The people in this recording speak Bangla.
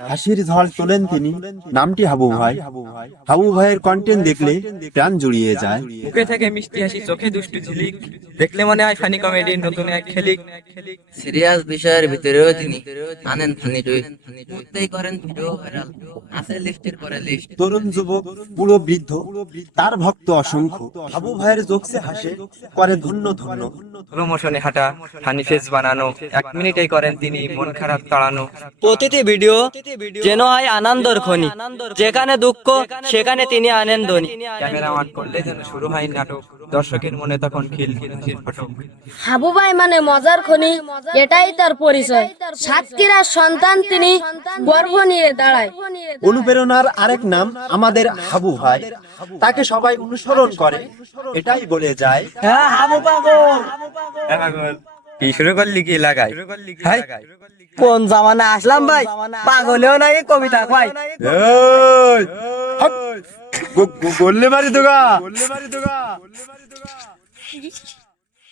হাসির ঝড় তোলেন তিনি, নামটি হাবু ভাই। হাবু ভাইয়ের কন্টেন্ট দেখলে প্রাণ জুড়িয়ে যায়। মুখে থেকে মিষ্টি হাসি, চোখে দুষ্টু ঝিলিক, দেখলে মনে হয় ফানি কমেডির নতুন এক খেলিক। সিরিয়াস বিষয়ের ভিতরেও তিনি আনেন ফানি টুইট, মুহূর্তেই করেন ভিডিও ভাইরাল, আছে লিস্টের পরে লিস্ট। তরুণ যুবক বুড়ো বৃদ্ধ তার ভক্ত অসংখ্য। হাবু ভাইয়ের জোকসে হাসে, করে ধন্য ধন্য। প্রমোশনে হাঁটা, ফানি ফেস বানানো, 1 মিনিটেই করেন তিনি মন খারাপ তাড়ানো। প্রতিটি ভিডিও যেন হয় আনন্দর খনি, যেখানে দুঃখ সেখানে তিনি আনন্দনী। ক্যামেরা অন করলে যেন শুরু হয় নাটক, দর্শকের মনে তখন খিলখিল হাসির ফটক। হাবু ভাই মানে মজার খনি, এটাই তার পরিচয়। সাতক্ষীরার সন্তান তিনি, গর্ব নিয়ে দাঁড়ায়। অনুপ্রেরণার আরেক নাম আমাদের হাবু ভাই। তাকে সবাই অনুসরণ করে, এটাই বলে যায়। হ্যাঁ, হাবু পাগল। কি শুরু করলি কি লাগাই? হাই, কোন জামানা আসলাম ভাই, পাগলেও নাই কবিতা ভাই। গোল্লে মারি তোগা।